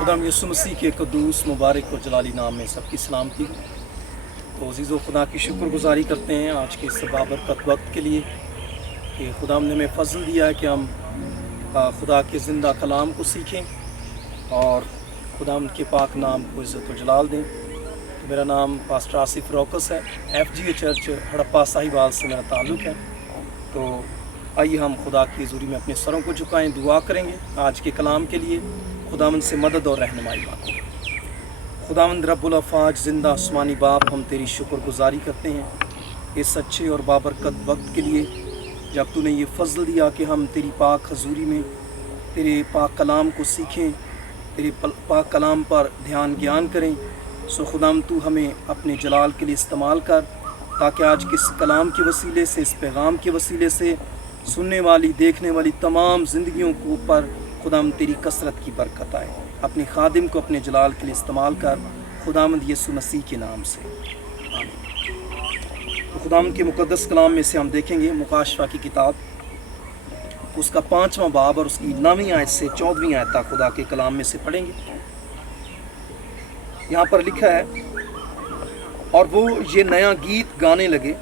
खुदाम यसु मसीह के कदूस मुबारक और जलाली नाम में सबकी सलामती। तो अज़ीज़ो खुदा की शुक्रगुजारी करते हैं आज के इस बाबरकत वक्त के लिए कि खुदाम ने हमें फ़ज़ल दिया है कि हम खुदा के ज़िंदा कलाम को सीखें और खुदाम के पाक नाम को इज़्ज़त व जलाल दें। तो मेरा नाम पास्टर आसिफ रौकस है, FGA चर्च हड़प्पा साहिवाल से मेरा ताल्लुक़ है। तो आइए हम खुदा की हज़ूरी में अपने सरों को झुकाएं, दुआ करेंगे आज के कलाम के लिए। खुदावंद से मदद और रहनुमाई मांगो। खुदावंद रब्बुल अफ़ाज ज़िंदा आसमानी बाप, हम तेरी शुक्रगुजारी करते हैं इस अच्छे और बाबरकत वक्त के लिए जब तूने ये फ़ज़ल दिया कि हम तेरी पाक हज़ूरी में तेरे पाक कलाम को सीखें, तेरे पाक कलाम पर ध्यान ज्ञान करें। सो खुदाम तू हमें अपने जलाल के लिए इस्तेमाल कर, ताकि आज के इस कलाम के वसीले से, इस पैगाम के वसीले से सुनने वाली देखने वाली तमाम ज़िंदगियों को पर खुदाम तेरी कसरत की बरकत आए। अपने खादिम को अपने जलाल के लिए इस्तेमाल कर, खुदामद यसु मसीह के नाम से आमीन। तो खुदाम के मुक़द्दस कलाम में से हम देखेंगे मुकाशफा की किताब, उसका 5वां बाब और उसकी 9वीं आयत से 14वीं आयत तक खुदा के कलाम में से पढ़ेंगे। यहाँ पर लिखा है, और वो ये नया गीत गाने लगे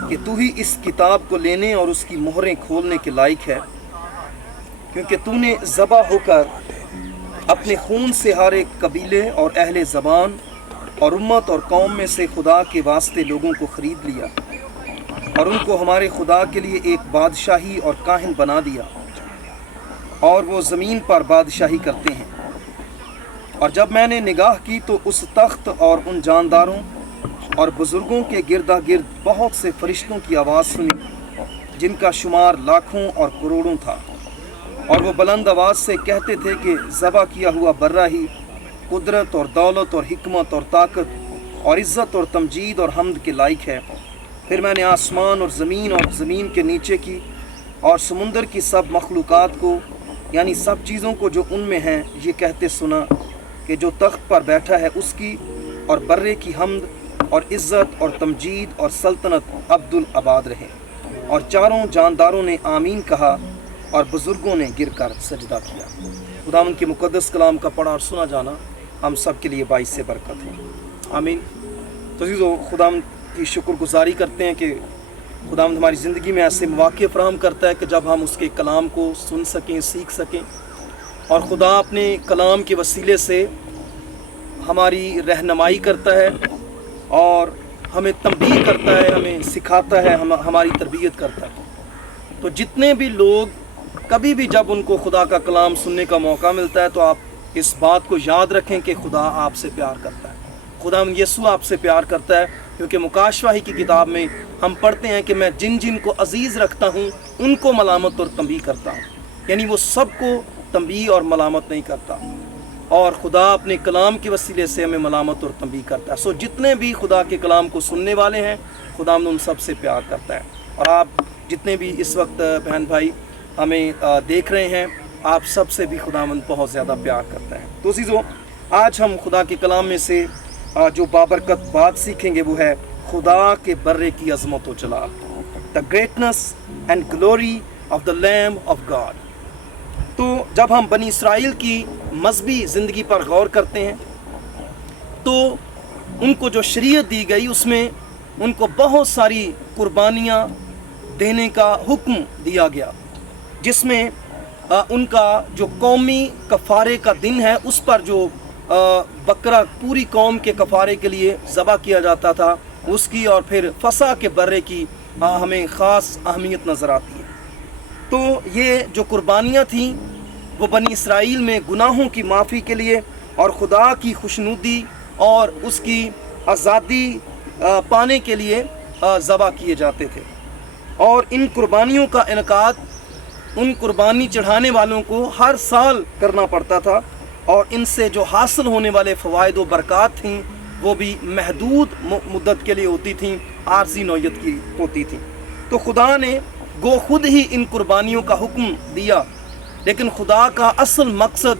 कि तू ही इस किताब को लेने और उसकी मोहरें खोलने के लायक है, क्योंकि तूने ज़बा होकर अपने खून से हर एक कबीले और अहले ज़बान और उम्मत और कौम में से खुदा के वास्ते लोगों को ख़रीद लिया और उनको हमारे खुदा के लिए एक बादशाही और काहिन बना दिया, और वो ज़मीन पर बादशाही करते हैं। और जब मैंने निगाह की तो उस तख्त और उन जानदारों और बुज़ुर्गों के गिरदा गिर्द बहुत से फरिश्तों की आवाज़ सुनी, जिनका शुमार लाखों और करोड़ों था, और वो बुलंद आवाज़ से कहते थे कि ज़बा किया हुआ बर्रा ही कुदरत और दौलत और हिकमत और ताकत और इज़्ज़त और तमजीद और हम्द के लायक है। फिर मैंने आसमान और ज़मीन के नीचे की और समुंदर की सब मखलूक़ात को, यानी सब चीज़ों को जो उनमें हैं, ये कहते सुना कि जो तख्त पर बैठा है उसकी और बर्रे की हम्द और इज़्ज़त और तमजीद और सल्तनत अब्दुल आबाद रहे। और चारों जानदारों ने आमीन कहा और बुज़ुर्गों ने गिर कर सजदा किया। खुदावंद के मुक़द्दस कलाम का पढ़ा और सुना जाना हम सब के लिए बाइस से बरकत है, आमीन। तो अज़ीज़ो, खुदावंद की शुक्रगुजारी करते हैं कि खुदावंद हमारी ज़िंदगी में ऐसे मौक़े फ़राहम करता है कि जब हम उसके कलाम को सुन सकें, सीख सकें, और खुदा अपने कलाम के वसीले से हमारी रहनुमाई करता है और हमें तंबीह करता है, हमें सिखाता है, हमारी तरबियत करता है। तो जितने भी लोग कभी भी जब उनको खुदा का कलाम सुनने का मौका मिलता है, तो आप इस बात को याद रखें कि खुदा आपसे प्यार करता है, खुदा यसु आपसे प्यार करता है। क्योंकि मुकाशफा की किताब में हम पढ़ते हैं कि मैं जिन जिन को अजीज़ रखता हूँ उनको मलामत और तंबीह करता हूँ, यानी वो सबको तंबीह और मलामत नहीं करता, और खुदा अपने कलाम के वसीले से हमें मलामत और तंबीह करता है। सो जितने भी खुदा के कलाम को सुनने वाले हैं, खुदा उन सबसे प्यार करता है। और आप जितने भी इस वक्त बहन भाई हमें देख रहे हैं, आप सबसे भी खुदावंद बहुत ज़्यादा प्यार करता है। तो अज़ीज़ो, आज हम खुदा के कलाम में से जो बाबरकत बात सीखेंगे वो है खुदा के बर्रे की अज़मत व जलाल, the greatness and glory of the lamb of God. तो जब हम बनी इसराइल की मजहबी ज़िंदगी पर गौर करते हैं, तो उनको जो शरीयत दी गई उसमें उनको बहुत सारी कुर्बानियाँ देने का हुक्म दिया गया, जिसमें उनका जो कौमी कफ़ारे का दिन है उस पर जो बकरा पूरी कौम के कफ़ारे के लिए ज़बह किया जाता था उसकी, और फिर फसा के बर्रे की हमें ख़ास अहमियत नज़र आती है। तो ये जो कुर्बानियाँ थीं वो बनी इसराइल में गुनाहों की माफ़ी के लिए और खुदा की खुशनुदी और उसकी आज़ादी पाने के लिए ज़बह किए जाते थे। और इन कुर्बानियों का इनकाद उन कुर्बानी चढ़ाने वालों को हर साल करना पड़ता था, और इनसे जो हासिल होने वाले फ़वाइद व बरक़ात थीं वो भी महदूद मुद्दत के लिए होती थीं, आर्जी नौयत की होती थीं। तो खुदा ने गो खुद ही इन कुर्बानियों का हुक्म दिया, लेकिन खुदा का असल मकसद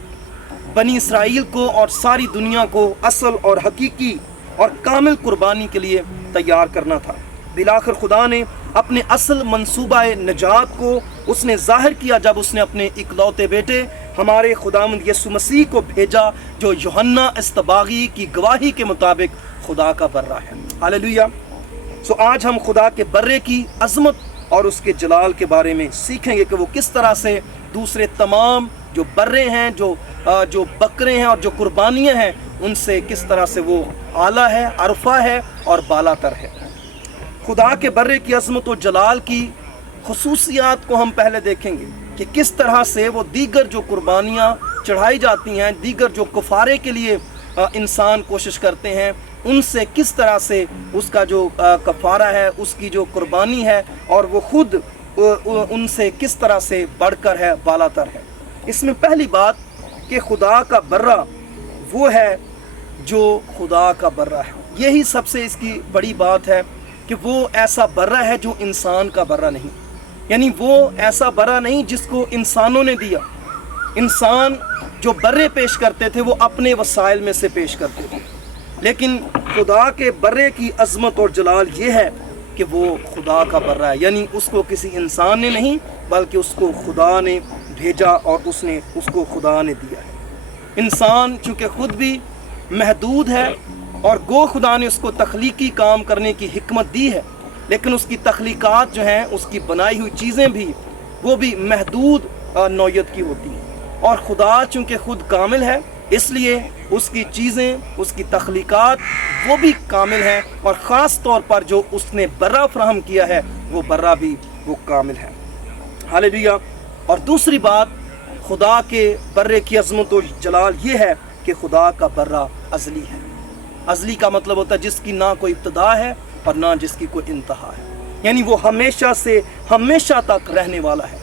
बनी इसराइल को और सारी दुनिया को असल और हकीकी और कामिल कुर्बानी के लिए तैयार करना था। बिलाखिर खुदा ने अपने असल मंसूबा नजात को उसने ज़ाहिर किया जब उसने अपने इकलौते बेटे हमारे खुदावंद यीशु मसीह को भेजा जो यूहन्ना इस्तबागी की गवाही के मुताबिक खुदा का बर्रा है। हालेलुया। सो आज हम खुदा के बर्रे की अजमत और उसके जलाल के बारे में सीखेंगे कि वो किस तरह से दूसरे तमाम जो बर्रे हैं, जो बकरे हैं और जो कुर्बानियाँ हैं, उनसे किस तरह से वो आला है, अरफा है और बालातर है। खुदा के बर्रे की अजमत और जलाल की खुसूसियात को हम पहले देखेंगे कि किस तरह से वो दीगर जो कुर्बानियाँ चढ़ाई जाती हैं, दीगर जो कफ़ारे के लिए इंसान कोशिश करते हैं, उनसे किस तरह से उसका जो कफ़ारा है, उसकी जो कुर्बानी है, और वो खुद उनसे किस तरह से बढ़कर है, बालातर है। इसमें पहली बात कि खुदा का बर्रा वो है जो खुदा का बर्रा है। यही सबसे इसकी बड़ी बात है कि वो ऐसा बर्रा है जो इंसान का बर्रा नहीं, यानी वो ऐसा बर्रा नहीं जिसको इंसानों ने दिया। इंसान जो बर्रे पेश करते थे वो अपने वसाइल में से पेश करते थे, लेकिन खुदा के बर्रे की अजमत और जलाल ये है कि वो खुदा का बर्रा है, यानी उसको किसी इंसान ने नहीं बल्कि उसको खुदा ने भेजा और उसको खुदा ने दिया है। इंसान चूँकि खुद भी महदूद है और गो खुदा ने उसको तख्लीकी काम करने की हिकमत दी है, लेकिन उसकी तख्लीकात जो हैं, उसकी बनाई हुई चीज़ें भी वो भी महदूद नौयत की होती हैं। और खुदा चूँकि खुद कामिल है, इसलिए उसकी चीज़ें, उसकी तख्लीकात वो भी कामिल हैं, और ख़ास तौर पर जो उसने बर्रा फराहम किया है वो बर्रा भी वो कामिल है। हालेलुया। और दूसरी बात, खुदा के बर्रे की अज़मत और जलाल ये है कि खुदा का बर्रा अज़ली है। अज़ली का मतलब होता है जिसकी ना कोई इब्तिदा है और ना जिसकी कोई इंतहा है, यानी वो हमेशा से हमेशा तक रहने वाला है।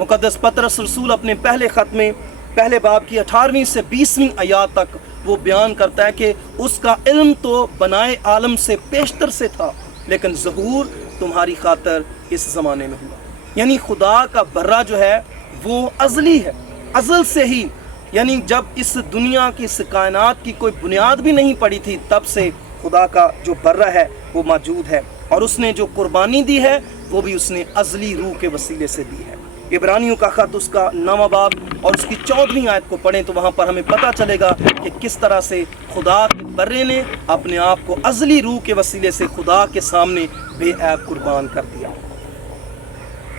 मुक़द्दस पतरस रसूल अपने पहले ख़त में पहले बाब की 18वीं से 20वीं आयत तक वो बयान करता है कि उसका इल्म तो बनाए आलम से पेशतर से था, लेकिन ज़हूर तुम्हारी खातर इस ज़माने में हुआ। यानी खुदा का बर्रा जो है वो अज़ली है, अज़ल से ही, यानी जब इस दुनिया की, इस कायनात की कोई बुनियाद भी नहीं पड़ी थी, तब से खुदा का जो बर्रा है वो मौजूद है। और उसने जो कुर्बानी दी है वो भी उसने अज़ली रूह के वसीले से दी है। इब्रानियों का ख़त उसका 9वां बाब और उसकी 14वीं आयत को पढ़ें तो वहाँ पर हमें पता चलेगा कि किस तरह से खुदा के बर्रे ने अपने आप को अज़ली रूह के वसीले से खुदा के सामने बेऐब कुर्बान कर दिया।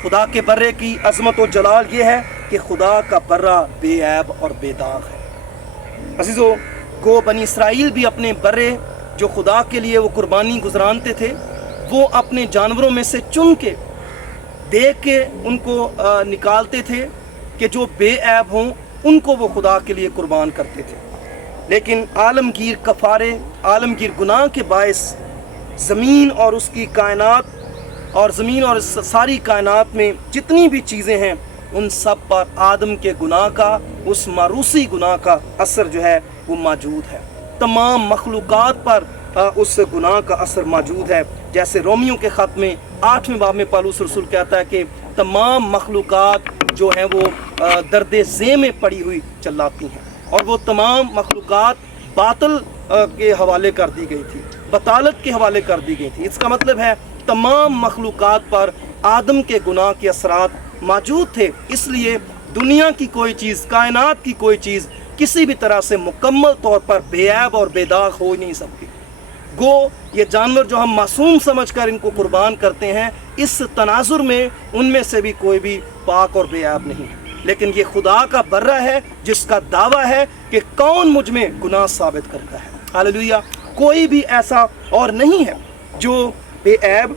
खुदा के बर्रे की अज़मत और जलाल ये है कि खुदा का बर्रा बेऐब और बेदाग है। अज़ीज़ों, गो बनी इसराइल भी अपने बर्रे जो खुदा के लिए वो कुर्बानी गुजरानते थे, वो अपने जानवरों में से चुन के देख के उनको निकालते थे कि जो बेऐब हों उनको वो खुदा के लिए कुर्बान करते थे। लेकिन आलमगीर कफ़ारे, आलमगीर गुनाह के बायस ज़मीन और उसकी कायनात और ज़मीन और सारी कायनात में जितनी भी चीज़ें हैं, उन सब पर आदम के गुनाह का, उस मारूसी गुनाह का असर जो है वो मौजूद है। तमाम मखलूक़ात पर उस गुनाह का असर मौजूद है। जैसे रोमियों के ख़त में 8वें बाब में पौलुस रसूल कहता है कि तमाम मखलूक़ात जो हैं वो दर्द ज़े में पड़ी हुई चिल्लाती हैं, और वो तमाम मखलूक़ात बातिल के हवाले कर दी गई थी, बतालत के हवाले कर दी गई थी। इसका मतलब है तमाम मखलूक़ात पर आदम के गुनाह के असरात मौजूद थे, इसलिए दुनिया की कोई चीज़, कायनात की कोई चीज़ किसी भी तरह से मुकम्मल तौर पर बेऐब और बेदाग हो ही नहीं सकती। गो ये जानवर जो हम मासूम समझकर इनको कुर्बान करते हैं, इस तनाजुर में उनमें से भी कोई भी पाक और बेऐब नहीं है, लेकिन ये खुदा का बर्रा है जिसका दावा है कि कौन मुझ में गुनाह साबित करता है। हालेलुया। कोई भी ऐसा और नहीं है जो बेऐब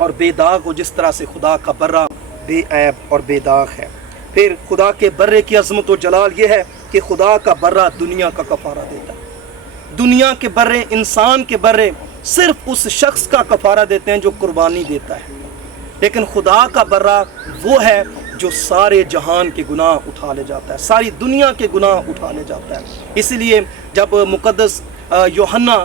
और बेदाग हो जिस तरह से खुदा का बर्रा बेऐब और बेदाग है। फिर खुदा के बर्रे की अज़मत और जलाल ये है कि खुदा का बर्रा दुनिया का कफ़ारा देता है। दुनिया के बर्रे, इंसान के बर्रे सिर्फ उस शख्स का कफ़ारा देते हैं जो कुर्बानी देता है, लेकिन खुदा का बर्रा वो है जो सारे जहान के गुनाह उठा ले जाता है, सारी दुनिया के गुनाह उठा ले जाता है। इसलिए जब मुक़द्दस यूहन्ना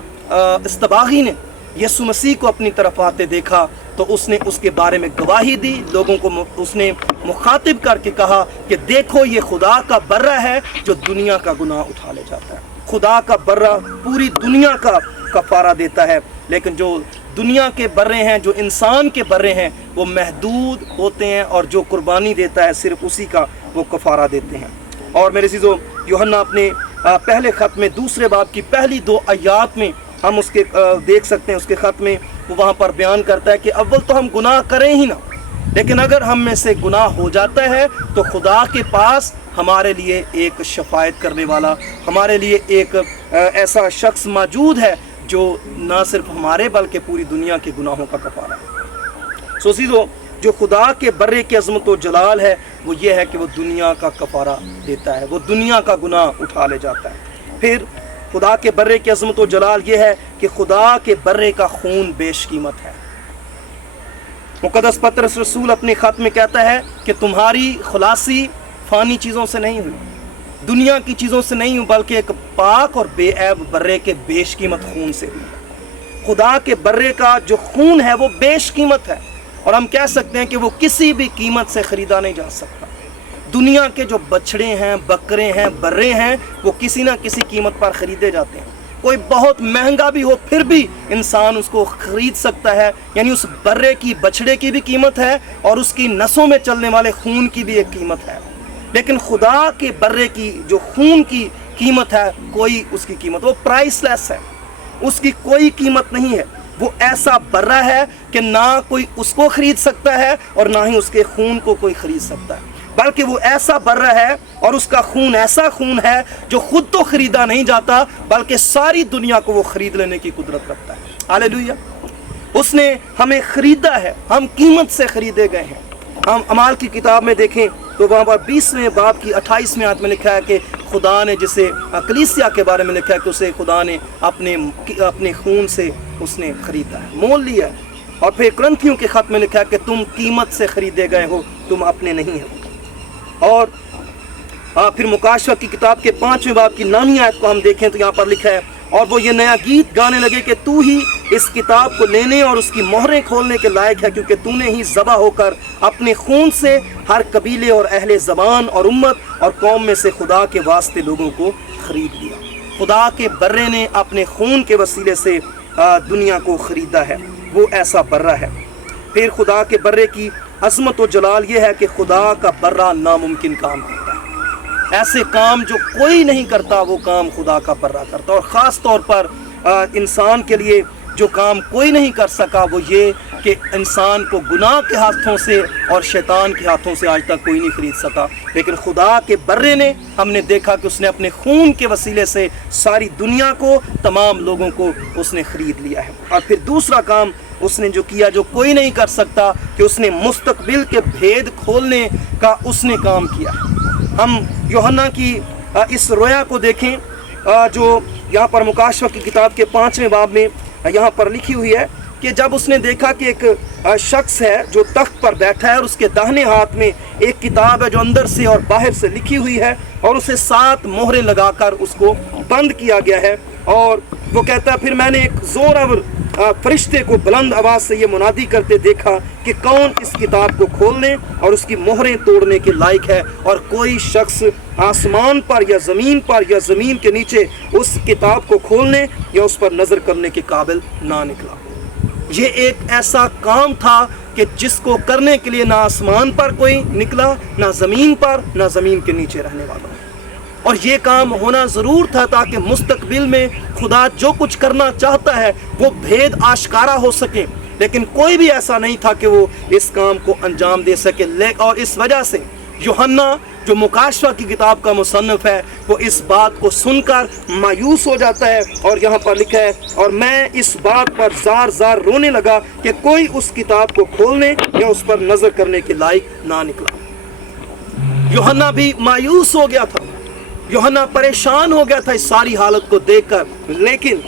इस्तबागी ने यीशु मसीह को अपनी तरफ आते देखा तो उसने उसके बारे में गवाही दी, लोगों को उसने मुखातिब करके कहा कि देखो ये खुदा का बर्रा है जो दुनिया का गुनाह उठा ले जाता है। खुदा का बर्रा पूरी दुनिया का कफ़ारा देता है, लेकिन जो दुनिया के बर्रे हैं, जो इंसान के बर्रे हैं, वो महदूद होते हैं और जो कुर्बानी देता है सिर्फ उसी का वो कफ़ारा देते हैं। اور میرے عزیزو یوحنا اپنے پہلے خط میں دوسرے باب کی پہلی 2 آیات میں ہم اس کے دیکھ سکتے ہیں، اس کے خط میں وہ وہاں پر بیان کرتا ہے کہ اول تو ہم گناہ کریں ہی نہ، لیکن اگر ہم میں سے گناہ ہو جاتا ہے تو خدا کے پاس ہمارے لیے ایک شفاعت کرنے والا، ہمارے لیے ایک ایسا شخص موجود ہے جو نہ صرف ہمارے بلکہ پوری دنیا کے گناہوں کا کفارہ ہے۔ سو عزیزو، جو خدا کے برے کی عظمت و جلال ہے وہ یہ ہے کہ وہ دنیا کا کفارہ دیتا ہے، وہ دنیا کا گناہ اٹھا لے جاتا ہے۔ پھر خدا کے برے کی عظمت و جلال یہ ہے کہ خدا کے برے کا خون بیش قیمت ہے۔ مقدس پطرس رسول اپنے خط میں کہتا ہے کہ تمہاری خلاصی فانی چیزوں سے نہیں ہوئی، دنیا کی چیزوں سے نہیں ہوئی، بلکہ ایک پاک اور بے عیب برے کے بیش قیمت خون سے ہوئی۔ خدا کے برے کا جو خون ہے وہ بیش قیمت ہے، اور ہم کہہ سکتے ہیں کہ وہ کسی بھی قیمت سے خریدا نہیں جا سکتا۔ دنیا کے جو بچڑے ہیں، بکرے ہیں، برے ہیں، وہ کسی نہ کسی قیمت پر خریدے جاتے ہیں، کوئی بہت مہنگا بھی ہو پھر بھی انسان اس کو خرید سکتا ہے، یعنی اس برے کی بچڑے کی بھی قیمت ہے اور اس کی نسوں میں چلنے والے خون کی بھی ایک قیمت ہے۔ لیکن خدا کے برے کی جو خون کی قیمت ہے، کوئی اس کی قیمت، وہ پرائس لیس ہے، اس کی کوئی قیمت نہیں ہے۔ وہ ایسا برا ہے کہ نہ کوئی اس کو خرید سکتا ہے اور نہ ہی اس کے خون کو کوئی خرید سکتا ہے، بلکہ وہ ایسا برا ہے اور اس کا خون ایسا خون ہے جو خود تو خریدا نہیں جاتا بلکہ ساری دنیا کو وہ خرید لینے کی قدرت رکھتا ہے۔ ہاللیلویا! اس نے ہمیں خریدا ہے، ہم قیمت سے خریدے گئے ہیں۔ ہم اعمال کی کتاب میں دیکھیں تو وہاں پر 20ویں باب کی 28ویں آیت میں لکھا ہے کہ خدا نے جسے کلیسیا کے بارے میں لکھا ہے کہ اسے خدا نے اپنے خون سے اس نے خریدا ہے، مول لیا ہے۔ اور پھر کرنتھیوں کے خط میں لکھا ہے کہ تم قیمت سے خریدے گئے ہو، تم اپنے نہیں ہو۔ اور پھر مکاشفہ کی کتاب کے 5ویں باب کی 9ویں آیت کو ہم دیکھیں تو یہاں پر لکھا ہے، اور وہ یہ نیا گیت گانے لگے کہ تو ہی اس کتاب کو لینے اور اس کی مہریں کھولنے کے لائق ہے، کیونکہ تو نے ہی ذبح ہو کر اپنے خون سے ہر قبیلے اور اہل زبان اور امت اور قوم میں سے خدا کے واسطے لوگوں کو خرید لیا۔ خدا کے برے نے اپنے خون کے وسیلے سے دنیا کو خریدا ہے، وہ ایسا برا ہے۔ پھر خدا کے برے کی عظمت و جلال یہ ہے کہ خدا کا برا ناممکن کام کرتا ہے، ایسے کام جو کوئی نہیں کرتا وہ کام خدا کا برا کرتا ہے۔ اور خاص طور پر انسان کے لیے جو کام کوئی نہیں کر سکا وہ یہ کہ انسان کو گناہ کے ہاتھوں سے اور شیطان کے ہاتھوں سے آج تک کوئی نہیں خرید سکا، لیکن خدا کے برے نے، ہم نے دیکھا کہ اس نے اپنے خون کے وسیلے سے ساری دنیا کو، تمام لوگوں کو اس نے خرید لیا ہے۔ اور پھر دوسرا کام اس نے جو کیا جو کوئی نہیں کر سکتا کہ اس نے مستقبل کے بھید کھولنے کا اس نے کام کیا ہے۔ ہم یوحنا کی اس رویا کو دیکھیں جو یہاں پر مکاشفہ کی کتاب کے 5ویں باب میں یہاں پر لکھی ہوئی ہے کہ جب اس نے دیکھا کہ ایک شخص ہے جو تخت پر بیٹھا ہے اور اس کے داہنے ہاتھ میں ایک کتاب ہے جو اندر سے اور باہر سے لکھی ہوئی ہے، اور اسے 7 مہریں لگا کر اس کو بند کیا گیا ہے۔ اور وہ کہتا ہے، پھر میں نے ایک زوراور فرشتے کو بلند آواز سے یہ منادی کرتے دیکھا کہ کون اس کتاب کو کھولنے اور اس کی مہریں توڑنے کے لائق ہے، اور کوئی شخص آسمان پر یا زمین کے نیچے اس کتاب کو کھولنے یا اس پر نظر کرنے کے قابل نہ نکلا۔ یہ ایک ایسا کام تھا کہ جس کو کرنے کے لیے نہ آسمان پر کوئی نکلا، نہ زمین پر، نہ زمین کے نیچے رہنے والا۔ اور یہ کام ہونا ضرور تھا تاکہ مستقبل میں خدا جو کچھ کرنا چاہتا ہے وہ بھید آشکارا ہو سکے، لیکن کوئی بھی ایسا نہیں تھا کہ وہ اس کام کو انجام دے سکے۔ اور اس وجہ سے یوحنا جو مکاشفہ کی کتاب کا مصنف ہے وہ اس بات کو سن کر مایوس ہو جاتا ہے، اور یہاں پر لکھا ہے، اور میں اس بات پر زار زار رونے لگا کہ کوئی اس کتاب کو کھولنے یا اس پر نظر کرنے کے لائق نہ نکلا۔ یوحنا بھی مایوس ہو گیا تھا، یوحنا پریشان ہو گیا تھا اس ساری حالت کو دیکھ کر، لیکن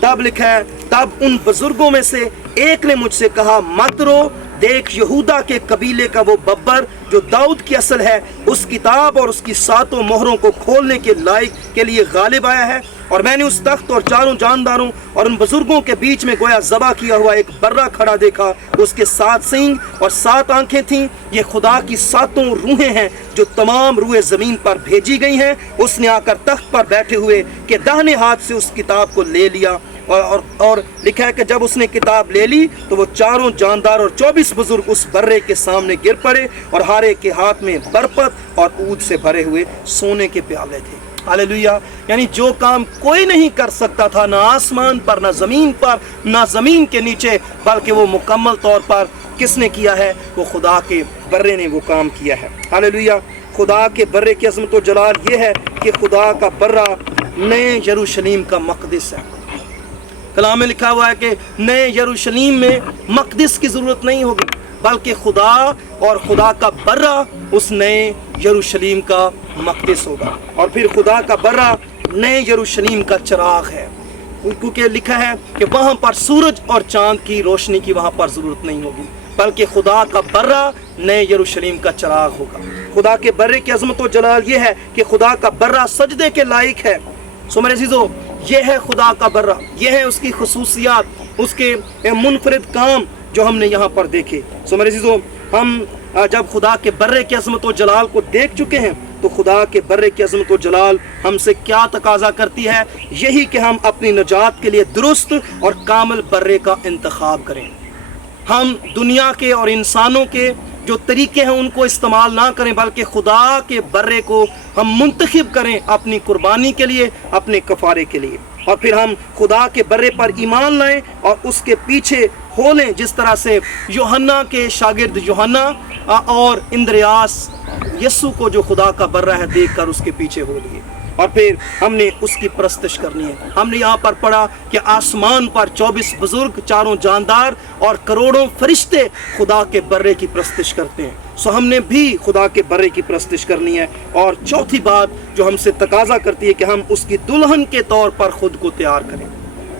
تب لکھا ہے، تب ان بزرگوں میں سے ایک نے مجھ سے کہا، مت رو، دیکھ یہودا کے قبیلے کا وہ ببر جو داؤد کی اصل ہے، اس کتاب اور اس کی 7 مہروں کو کھولنے کے لائق کے لیے غالب آیا ہے۔ اور میں نے اس تخت اور 4 جانداروں اور ان بزرگوں کے بیچ میں گویا ذبح کیا ہوا ایک برا کھڑا دیکھا، اس کے 7 سینگ اور 7 آنکھیں تھیں، یہ خدا کی 7 روحیں ہیں جو تمام روئے زمین پر بھیجی گئی ہیں۔ اس نے آ کر تخت پر بیٹھے ہوئے کہ داہنے ہاتھ سے اس کتاب کو لے لیا اور لکھا ہے کہ جب اس نے کتاب لے لی تو وہ چاروں جاندار اور 24 بزرگ اس برے کے سامنے گر پڑے، اور ہر ایک کے ہاتھ میں برپت اور عود سے بھرے ہوئے سونے کے پیالے تھے۔ ہاللیلویہ! یعنی جو کام کوئی نہیں کر سکتا تھا، نہ آسمان پر، نہ زمین پر، نہ زمین کے نیچے، بلکہ وہ مکمل طور پر کس نے کیا ہے؟ وہ خدا کے برے نے وہ کام کیا ہے۔ ہاللیلویہ! خدا کے برے کی عظمت و جلال یہ ہے کہ خدا کا برہ نئے یروشلیم کا مقدس ہے۔ کلام میں لکھا ہوا ہے کہ نئے یروشلیم میں مقدس کی ضرورت نہیں ہوگی، بلکہ خدا اور خدا کا برہ اس نئے یروشلیم کا مقدس ہوگا۔ اور پھر خدا کا برہ نئے یروشلیم کا چراغ ہے، کیونکہ لکھا ہے کہ وہاں پر سورج اور چاند کی روشنی کی وہاں پر ضرورت نہیں ہوگی، بلکہ خدا کا برہ نئے یروشلیم کا چراغ ہوگا۔ خدا کے برے کی عظمت و جلال یہ ہے کہ خدا کا برہ سجدے کے لائق ہے۔ سو میرے عزیزو، یہ ہے خدا کا برہ، یہ ہے اس کی خصوصیات، اس کے منفرد کام جو ہم نے یہاں پر دیکھے۔ سو میرے عزیزو، ہم جب خدا کے برے کی عظمت و جلال کو دیکھ چکے ہیں تو خدا کے برے کی عظمت و جلال ہم سے کیا تقاضا کرتی ہے؟ یہی کہ ہم اپنی نجات کے لیے درست اور کامل برے کا انتخاب کریں۔ ہم دنیا کے اور انسانوں کے جو طریقے ہیں ان کو استعمال نہ کریں، بلکہ خدا کے برے کو ہم منتخب کریں اپنی قربانی کے لیے، اپنے کفارے کے لیے، اور پھر ہم خدا کے برے پر ایمان لائیں اور اس کے پیچھے ہو لیں، جس طرح سے یوحنا کے شاگرد یوحنا اور اندریاس یسوع کو جو خدا کا برہ ہے دیکھ کر اس کے پیچھے ہو لیے، اور پھر ہم نے اس کی پرستش کرنی ہے۔ ہم نے یہاں پر پڑھا کہ آسمان پر 24 بزرگ، چاروں جاندار اور کروڑوں فرشتے خدا کے برے کی پرستش کرتے ہیں۔ سو ہم نے بھی خدا کے برے کی پرستش کرنی ہے۔ اور چوتھی بات جو ہم سے تقاضا کرتی ہے کہ ہم اس کی دلہن کے طور پر خود کو تیار کریں۔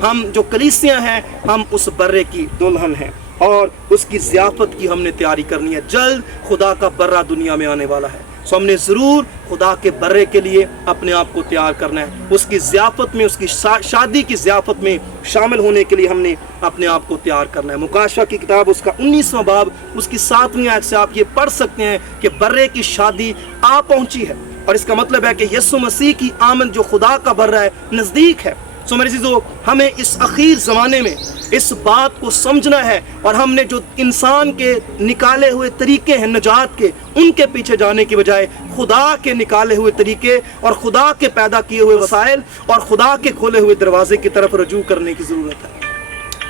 ہم جو کلیسیاں ہیں، ہم اس برے کی دلہن ہیں اور اس کی ضیافت کی ہم نے تیاری کرنی ہے۔ جلد خدا کا برہ دنیا میں آنے والا ہے، سو ہم نے ضرور خدا کے برے کے لیے اپنے آپ کو تیار کرنا ہے۔ اس کی ضیافت میں، اس کی شادی کی ضیافت میں شامل ہونے کے لیے ہم نے اپنے آپ کو تیار کرنا ہے۔ مکاشفہ کی کتاب اس کا 19واں باب اس کی 7ویں آیت سے آپ یہ پڑھ سکتے ہیں کہ برے کی شادی آ پہنچی ہے، اور اس کا مطلب ہے کہ یسوع مسیح کی آمد جو خدا کا برہ ہے نزدیک ہے۔ سو میرے عزیزو، ہمیں اس اخیر زمانے میں اس بات کو سمجھنا ہے، اور ہم نے جو انسان کے نکالے ہوئے طریقے ہیں نجات کے، ان کے پیچھے جانے کی بجائے خدا کے نکالے ہوئے طریقے اور خدا کے پیدا کیے ہوئے وسائل اور خدا کے کھولے ہوئے دروازے کی طرف رجوع کرنے کی ضرورت ہے۔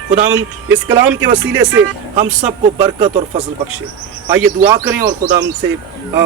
خداوند اس کلام کے وسیلے سے ہم سب کو برکت اور فضل بخشے۔ آئیے دعا کریں اور خداوند سے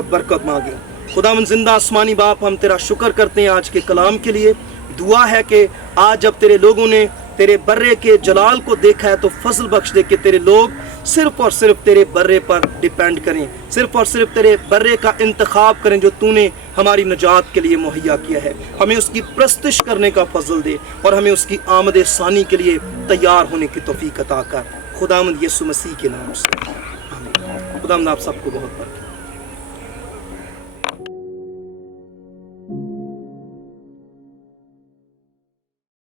برکت مانگیں۔ خداوند زندہ آسمانی باپ، ہم تیرا شکر کرتے ہیں آج کے کلام کے لیے۔ دعا ہے کہ آج جب تیرے لوگوں نے تیرے برے کے جلال کو دیکھا ہے تو فضل بخش دے کہ تیرے لوگ صرف اور صرف تیرے برے پر ڈیپینڈ کریں، صرف اور صرف تیرے برے کا انتخاب کریں جو تو نے ہماری نجات کے لیے مہیا کیا ہے۔ ہمیں اس کی پرستش کرنے کا فضل دے اور ہمیں اس کی آمد ثانی کے لیے تیار ہونے کی توفیق عطا کر، خداوند یسوع مسیح کے نام سے آمین۔ خداوند آپ سب کو بہت برکت۔